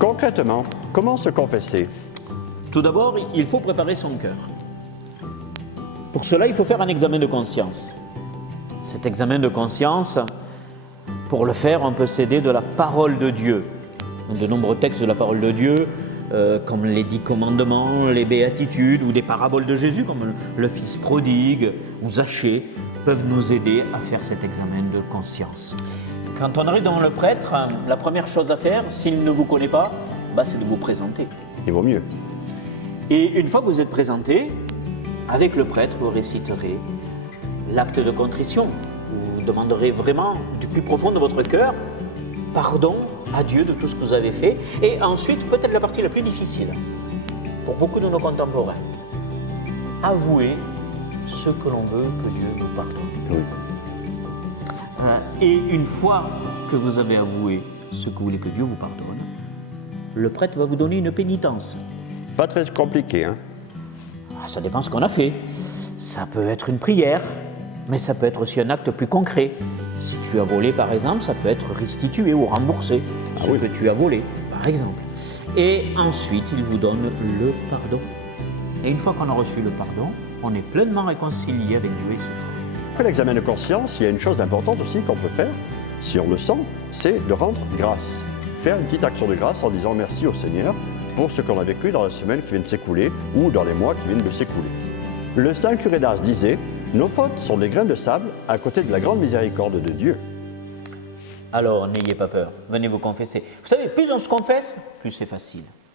Concrètement, comment se confesser? Tout d'abord, il faut préparer son cœur. Pour cela, il faut faire un examen de conscience. Cet examen de conscience, pour le faire, on peut s'aider de la parole de Dieu. De nombreux textes de la parole de Dieu, comme les 10 commandements, les béatitudes ou des paraboles de Jésus, comme le fils prodigue ou Zachée, peuvent nous aider à faire cet examen de conscience. Quand on arrive devant le prêtre, la première chose à faire, s'il ne vous connaît pas, c'est de vous présenter. Il vaut mieux. Et une fois que vous êtes présenté, avec le prêtre, vous réciterez l'acte de contrition. Vous demanderez vraiment du plus profond de votre cœur pardon à Dieu de tout ce que vous avez fait. Et ensuite, peut-être la partie la plus difficile, pour beaucoup de nos contemporains, avouer ce que l'on veut que Dieu nous pardonne. Oui. Et une fois que vous avez avoué ce que vous voulez que Dieu vous pardonne, le prêtre va vous donner une pénitence. Pas très compliqué, hein? Ça dépend ce qu'on a fait. Ça peut être une prière, mais ça peut être aussi un acte plus concret. Si tu as volé, par exemple, ça peut être restitué ou remboursé ce que tu as volé, par exemple. Et ensuite, il vous donne le pardon. Et une fois qu'on a reçu le pardon, on est pleinement réconcilié avec Dieu et ses frères. Après l'examen de conscience, il y a une chose importante aussi qu'on peut faire, si on le sent, c'est de rendre grâce. Faire une petite action de grâce en disant merci au Seigneur pour ce qu'on a vécu dans la semaine qui vient de s'écouler ou dans les mois qui viennent de s'écouler. Le saint curé d'Ars disait « Nos fautes sont des grains de sable à côté de la grande miséricorde de Dieu ». Alors, n'ayez pas peur, venez vous confesser. Vous savez, plus on se confesse, plus c'est facile.